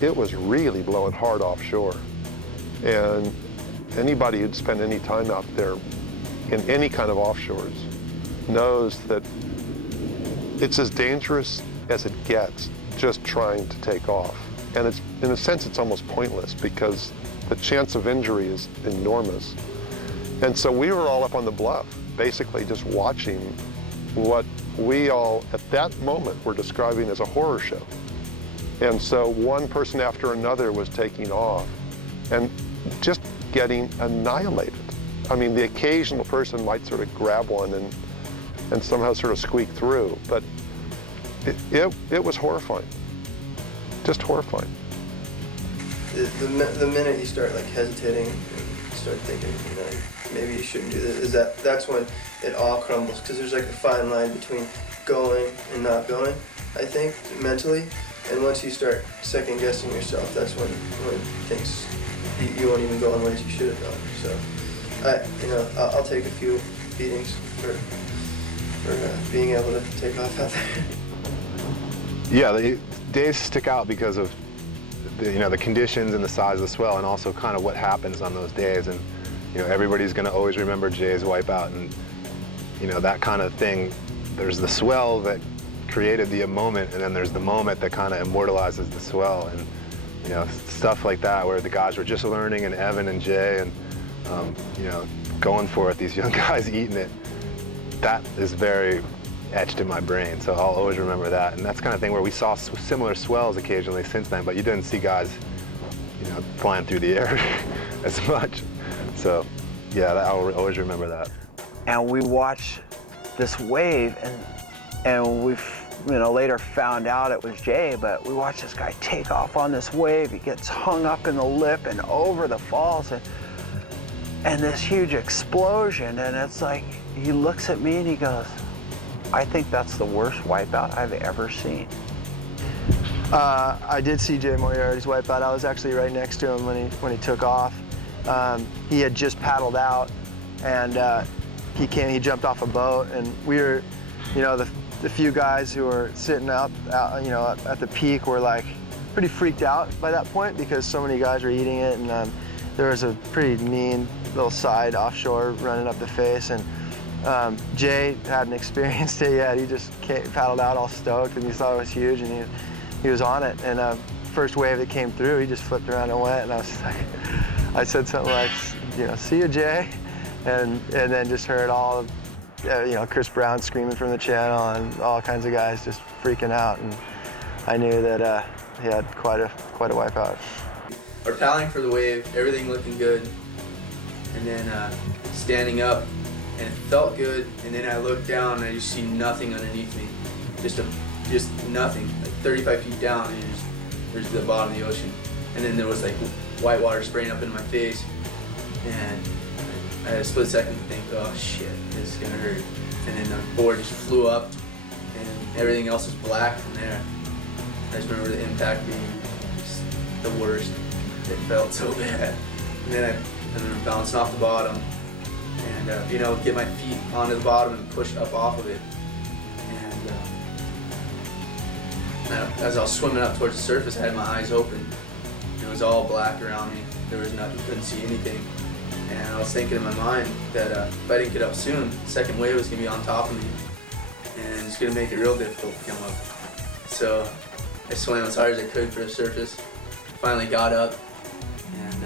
it was really blowing hard offshore. And anybody who'd spent any time out there in any kind of offshores knows that it's as dangerous as it gets just trying to take off. And it's, in a sense, it's almost pointless because the chance of injury is enormous. And so we were all up on the bluff, basically just watching what we all, at that moment, were describing as a horror show. And so one person after another was taking off and just getting annihilated. I mean, the occasional person might sort of grab one and somehow sort of squeak through, but it was horrifying, just horrifying. The minute you start like hesitating and start thinking, you know, maybe you shouldn't do this, that's when it all crumbles, because there's like a fine line between going and not going, I think, mentally. And once you start second guessing yourself, that's when things, you won't even go in ways you should have gone. So I'll take a few beatings for being able to take off out there. Yeah, the days stick out because of the conditions and the size of the swell, and also kind of what happens on those days. And everybody's going to always remember Jay's wipeout, and that kind of thing. There's the swell that created the moment, and then there's the moment that kind of immortalizes the swell, and stuff like that, where the guys were just learning, and Evan and Jay, and going for it, these young guys eating it. That is very etched in my brain, so I'll always remember that. And that's kind of thing where we saw similar swells occasionally since then, but you didn't see guys, flying through the air as much. So, yeah, I'll always remember that. And we watched this wave, and we later found out it was Jay, but we watched this guy take off on this wave. He gets hung up in the lip and over the falls, and this huge explosion, and it's like, he looks at me and he goes, I think that's the worst wipeout I've ever seen. I did see Jay Moriarty's wipeout. I was actually right next to him when he took off. He had just paddled out, and he jumped off a boat, and we were, the few guys who were sitting out at the peak were like pretty freaked out by that point because so many guys were eating it, and there was a pretty mean little side offshore running up the face, and Jay hadn't experienced it yet. He just paddled out all stoked, and he thought it was huge, and he was on it. And first wave that came through, he just flipped around and went, and I was like, I said something like, see you, Jay, and then just heard all of, Chris Brown screaming from the channel and all kinds of guys just freaking out, and I knew that he had quite a wipeout. We're paddling for the wave, everything looking good, and then standing up, and it felt good, and then I looked down and I just see nothing underneath me, just nothing, like 35 feet down, and there's the bottom of the ocean, and then there was like white water spraying up in my face, and I had a split second to think, oh shit, this is gonna hurt, and then the board just flew up, and everything else was black from there. I just remember the impact being just the worst. It felt so bad, and then I bouncing off the bottom, and get my feet onto the bottom and push up off of it. And as I was swimming up towards the surface, I had my eyes open. It was all black around me. There was nothing, couldn't see anything. And I was thinking in my mind that if I didn't get up soon, the second wave was gonna be on top of me, and it's gonna make it real difficult to come up. So I swam as hard as I could for the surface. Finally got up and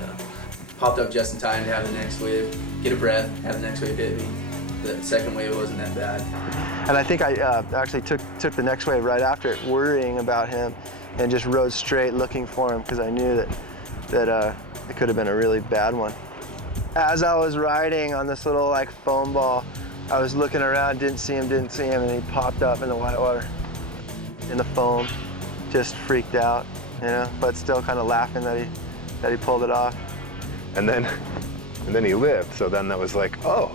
popped up just in time to have the next wave, get a breath, have the next wave hit me. The second wave wasn't that bad. And I think I actually took the next wave right after it, worrying about him, and just rode straight looking for him because I knew that it could have been a really bad one. As I was riding on this little like foam ball, I was looking around, didn't see him, and he popped up in the white water, in the foam, just freaked out, but still kind of laughing that he pulled it off. And then he lived, so then that was like, oh.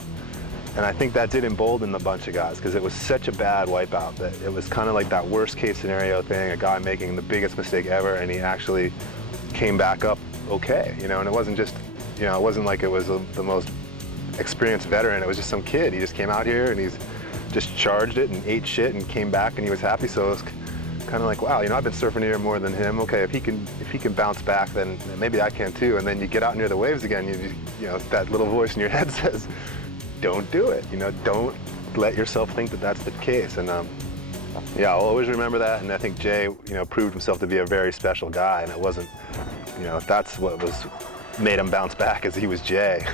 And I think that did embolden a bunch of guys because it was such a bad wipeout that it was kind of like that worst case scenario thing, a guy making the biggest mistake ever, and he actually came back up okay, and it wasn't just, it wasn't like it was the most experienced veteran, it was just some kid. He just came out here and he's just charged it and ate shit and came back and he was happy, so it was kind of like, wow, you know, I've been surfing here more than him. Okay, if he can bounce back, then maybe I can too. And then you get out near the waves again, you know, that little voice in your head says, don't do it. You know, don't let yourself think that that's the case. And yeah, I'll always remember that. And I think Jay, you know, proved himself to be a very special guy. And it wasn't, you know, that's what made him bounce back, as he was Jay.